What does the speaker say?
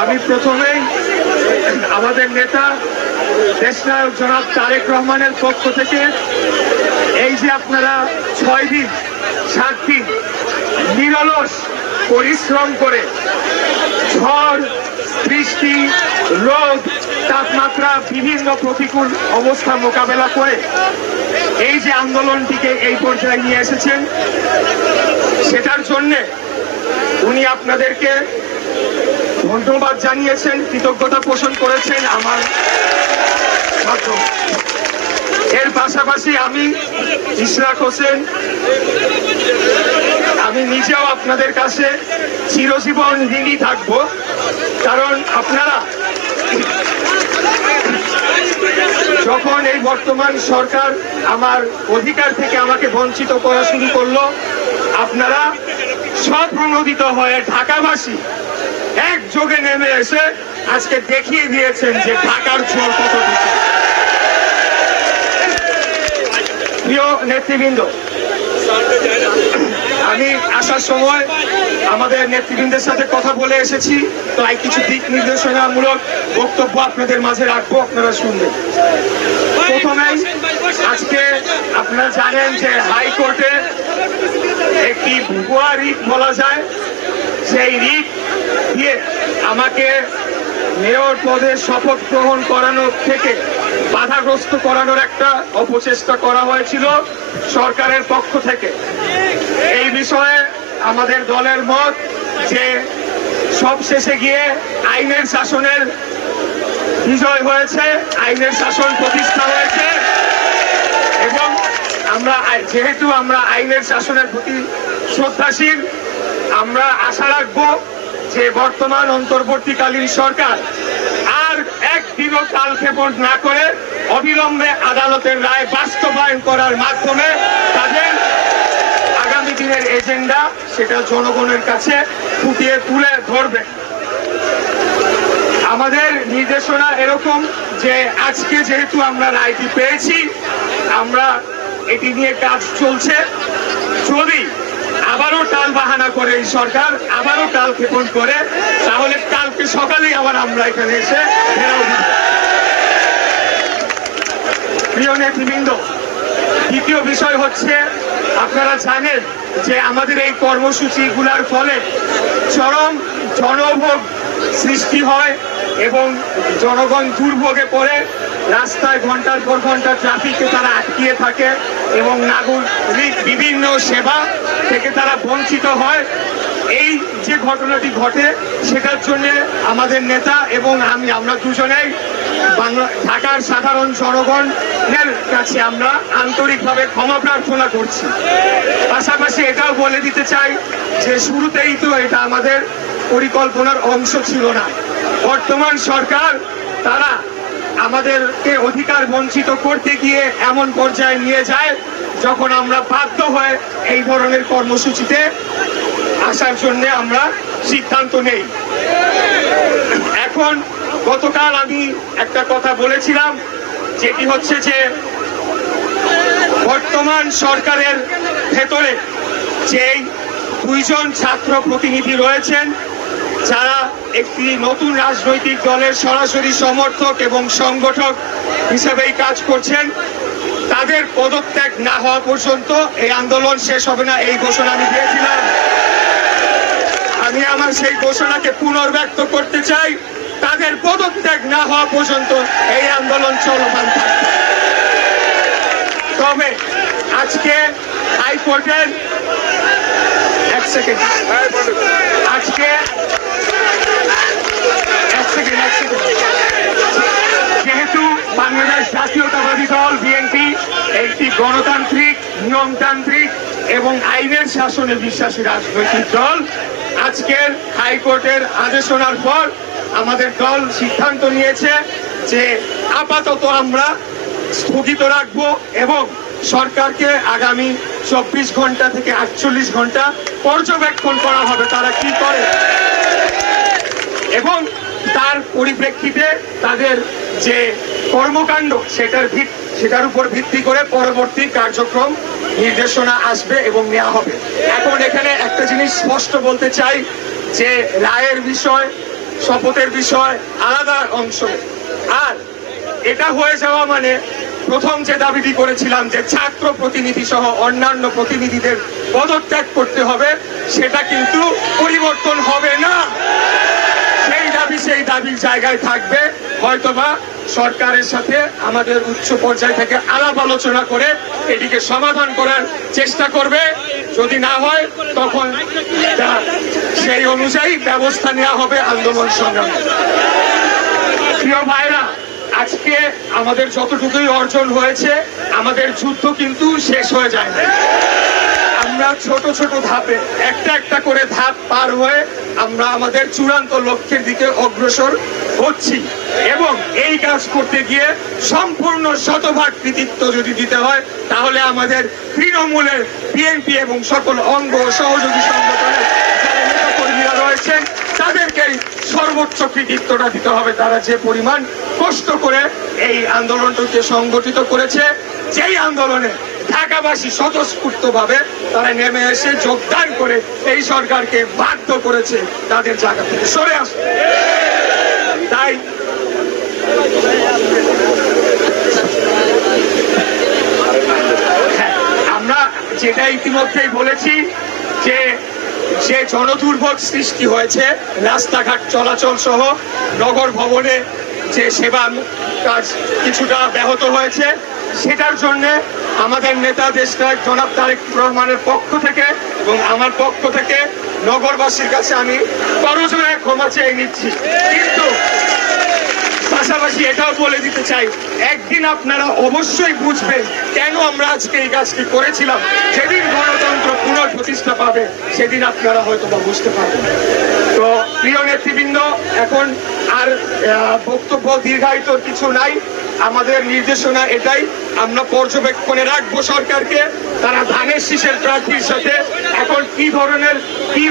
আমি প্রথমেই আমাদের নেতা দেশনায়ক জনাব তারেক রহমানের পক্ষ থেকে এই যে আপনারা 6 দিন 7 দিন নিরলস পরিশ্রম করে ঝড় বৃষ্টি রোদ তাপমাত্রা বিভিন্ন প্রতিকূল অবস্থা মোকাবেলা করে এই যে আন্দোলনটিকে এই পর্যায়ে নিয়ে এসেছেন, সেটার জন্য উনি আপনাদেরকে ধন্যবাদ জানিয়েছেন, কৃতজ্ঞতা পোষণ করেছেন আমার মাধ্যমে। এর পাশাপাশি আমি ইশরাক হোসেন, আমি নিজেও আপনাদের কাছে চিরজীবন ঋণী থাকব, কারণ আপনারা যখন এই বর্তমান সরকার আমার অধিকার থেকে আমাকে বঞ্চিত করা শুরু করলো, আপনারা স্বপ্রণোদিত হয়ে ঢাকাবাসী একযোগে নেমে এসে আজকে দেখিয়ে দিয়েছেন যে ঢাকার ঝড় কতটুকু। প্রিয় নেতৃবৃন্দ, আমি আসার সময় আমাদের নেতৃবৃন্দের সাথে কথা বলে এসেছি, তাই কিছু দিক নির্দেশনামূলক বক্তব্য আপনাদের মাঝে রাখবো, আপনারা শুনবেন। প্রথমেই আজকে আপনারা জানেন যে হাইকোর্টে একটি ভুয়া রিট বলা যায়, সেই রিট দিয়ে আমাকে মেয়র পদে শপথ গ্রহণ করানোর থেকে বাধাগ্রস্ত করানোর একটা অপচেষ্টা করা হয়েছিল সরকারের পক্ষ থেকে। এই বিষয়ে আমাদের দলের মত যে সবশেষে গিয়ে আইনের শাসনের বিজয় হয়েছে, আইনের শাসন প্রতিষ্ঠা হয়েছে, এবং যেহেতু আমরা আইনের শাসনের প্রতি শ্রদ্ধাশীল, আমরা আশা রাখবো যে বর্তমান অন্তর্বর্তীকালীন সরকার আর একদিনও কালক্ষেপণ না করে অবিলম্বে আদালতের রায় বাস্তবায়ন করার মাধ্যমে তাদের আগামী দিনের এজেন্ডা সেটা জনগণের কাছে ফুটিয়ে তুলে ধরবে। আমাদের নির্দেশনা এরকম যে আজকে যেহেতু আমরা রায়টি পেয়েছি, আমরা এটি নিয়ে কাজ চলছে। যদি আবারও টাল বাহানা করে এই সরকার, আবারও কালক্ষেপণ করে, তাহলে কালকে সকালেই আবার আমরা এখানে এসে ঘেরাও দিব। প্রিয় নেতৃবৃন্দ, দ্বিতীয় বিষয় হচ্ছে, আপনারা জানেন যে আমাদের এই কর্মসূচিগুলোর ফলে চরম জনভোগ সৃষ্টি হয় এবং জনগণ দুর্ভোগে পড়ে, রাস্তায় ঘন্টার পর ঘন্টা ট্রাফিকে তারা আটকিয়ে থাকে এবং নাগরিক বিভিন্ন সেবা থেকে তারা বঞ্চিত হয়। এই যে ঘটনাটি ঘটে, সেটার জন্য আমাদের নেতা এবং আমরা দুজনেই ঢাকার সাধারণ জনগণের কাছে আমরা আন্তরিকভাবে ক্ষমা প্রার্থনা করছি। পাশাপাশি এটাও বলে দিতে চাই যে শুরুতেই তো এটা আমাদের পরিকল্পনার অংশ ছিল না। বর্তমান সরকার তারা আমাদেরকে অধিকার বঞ্চিত করতে গিয়ে এমন পর্যায়ে নিয়ে যায় যখন আমরা বাধ্য হয়ে এই ধরনের কর্মসূচিতে আসার জন্য আমরা সিদ্ধান্ত নেই। এখন গতকাল আমি একটা কথা বলেছিলাম, যেটি হচ্ছে যে বর্তমান সরকারের ভেতরে যে 2 জন ছাত্র প্রতিনিধি রয়েছেন, যারা একটি নতুন রাজনৈতিক দলের সরাসরি সমর্থক এবং সংগঠক হিসেবেই কাজ করছেন, তাদের পদত্যাগ না হওয়া পর্যন্ত এই আন্দোলন শেষ হবে না, এই ঘোষণা আমি দিয়েছিলাম। আমি আমার সেই ঘোষণাকে পুনর্ব্যক্ত করতে চাই, তাদের পদত্যাগ না হওয়া পর্যন্ত এই আন্দোলন চলমান থাকবে। তবে আজকে হাইকোর্টের যেহেতু বাংলাদেশ জাতীয়তাবাদী দল বিএনপি একটি গণতান্ত্রিক, নিয়মতান্ত্রিক এবং আইনের শাসনে বিশ্বাসী রাজনৈতিক দল, আজকের হাইকোর্টের আদেশনার পর আমাদের দল সিদ্ধান্ত নিয়েছে যে আপাতত আমরা স্থগিত রাখবো এবং সরকারকে আগামী 24 ঘন্টা থেকে 48 ঘন্টা পর্যবেক্ষণ করা হবে তারা কি করে, এবং তার পরিপ্রেক্ষিতে তাদের যে কর্মকাণ্ড সেটার উপর ভিত্তি করে পরবর্তী কার্যক্রম নির্দেশনা আসবে এবং নেওয়া হবে। এখন এখানে একটা জিনিস স্পষ্ট বলতে চাই যে রায়ের বিষয় শপথের বিষয় আলাদা অংশ। আর এটা হয়ে যাওয়া মানে প্রথম যে দাবিটি করেছিলাম যে ছাত্র প্রতিনিধি সহ অন্যান্য প্রতিনিধিদের পদত্যাগ করতে হবে, সেটা কিন্তু পরিবর্তন হবে না। সেই দাবির জায়গায় থাকবে। হয়তোবা সরকারের সাথে আমাদের উচ্চ পর্যায় থেকে আলাপ আলোচনা করে এটিকে সমাধান করার চেষ্টা করবে। যদি না হয় তখন সেই অনুযায়ী ব্যবস্থা নেওয়া হবে আন্দোলন সংগ্রামে। প্রিয় ভাইরা, আজকে আমাদের যতটুকুই অর্জন হয়েছে, আমাদের যুদ্ধ কিন্তু শেষ হয়ে যায় না। আমরা ছোট ছোট ধাপে একটা একটা করে ধাপ পার হয়ে আমরা আমাদের চূড়ান্ত লক্ষ্যের দিকে অগ্রসর হচ্ছি। এবং এই কাজ করতে গিয়ে সম্পূর্ণ শতভাগ কৃতিত্ব যদি দিতে হয়, তাহলে আমাদের তৃণমূলের বিএনপি এবং সকল অঙ্গ সহযোগী সংগঠনের যারা নেতাকর্মীরা রয়েছেন তাদেরকেই সর্বোচ্চ কৃতিত্বটা দিতে হবে। তারা যে পরিমাণ কষ্ট করে এই আন্দোলনটিকে সংগঠিত করেছে, যেই আন্দোলনে ঢাকাবাসী স্বতঃস্ফূর্তভাবে তারা নেমে এসে যোগদান করে এই সরকারকে বাধ্য করেছে তাদের জায়গা থেকে সরে আসতে। তাই আমরা যেটা ইতিমধ্যেই বলেছি যে যে জনদুর্ভোগ সৃষ্টি হয়েছে, রাস্তাঘাট চলাচল সহ নগর ভবনে যে সেবা কাজ কিছুটা ব্যাহত হয়েছে, সেটার জন্য আমাদের নেতা দেশনায়ক জনাব তারেক রহমানের পক্ষ থেকে এবং আমার পক্ষ থেকে নগরবাসীর কাছে আমি করজোড়ে ক্ষমা চেয়ে নিচ্ছি। কিন্তু পাশাপাশি এটাও বলে দিতে চাই, একদিন আপনারা অবশ্যই বুঝবেন কেন আমরা আজকে এই কাজটি করেছিলাম। যেদিন গণতন্ত্র পুনঃপ্রতিষ্ঠা পাবে সেদিন আপনারা হয়তো বা বুঝতে পারবেন। তো প্রিয় নেতৃবৃন্দ, এখন আর বক্তব্য দীর্ঘায়িত কিছু নাই। আমাদের নির্দেশনা এটাই, আমরা পর্যবেক্ষণে রাখবো সরকারকে, তারা ধানের শীষের প্রার্থীর সাথে এখন কি ধরনের কি